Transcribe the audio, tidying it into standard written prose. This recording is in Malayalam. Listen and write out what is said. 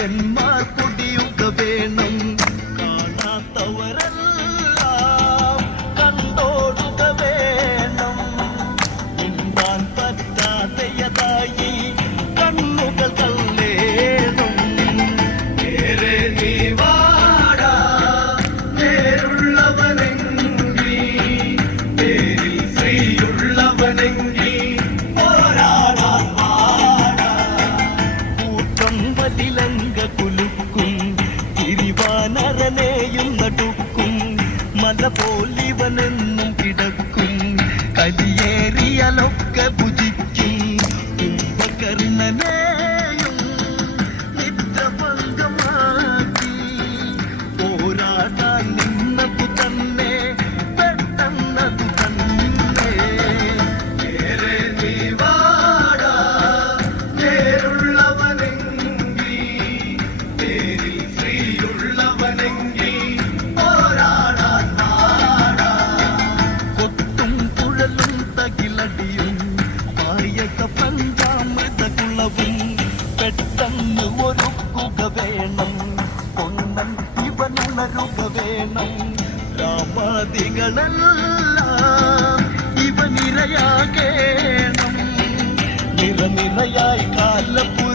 അടിയന്മാർ പൊടിയുക വേണം. കാണാത്തവരെല്ലാം കണ്ടോടുക വേണം. മിണ്ടാൻ പറ്റാതെയതായി കണ്ണുകൾ തള്ളേണം. നേരെ നീ വാടാ നേരുള്ളവനെങ്കിൽ, നേരിൽ ശ്രീയുള്ളവനെങ്കിൽ പോരാടാൻ വാടാ. കൂട്ടം വതിലങ്ക കുലുക്കും തിരിവാനരനെയും നടുക്കും. മല പോലിവനെന്നും കിടക്കും കലിയേറിയലൊക്കെ ഭുജിക്കും. കുംഭകർണനെയും നിദ്രഭംഗമാക്കി പോരാടാൻ നിന്നതു തന്നെ പെട്ടെന്നതു തന്നെ. നേരെ നീ വാടാ നേരുള്ളവനെങ്കിൽ, നേരിൽ ശ്രീയുള്ളവനെങ്കിൽ പോരാടാൻ നാടാ. കൊട്ടും കുഴലും തകിലടിയും മായക പഞ്ചാമൃതകുളവും പെട്ടെന്ന് ഒരുക്കുക വേണം. പൊന്നൻ ഇവനുണരുക വേണം. രാമാദികളെല്ലാം ഇവനിരയാകേണം. നിറനിരയായി കാലപ്പു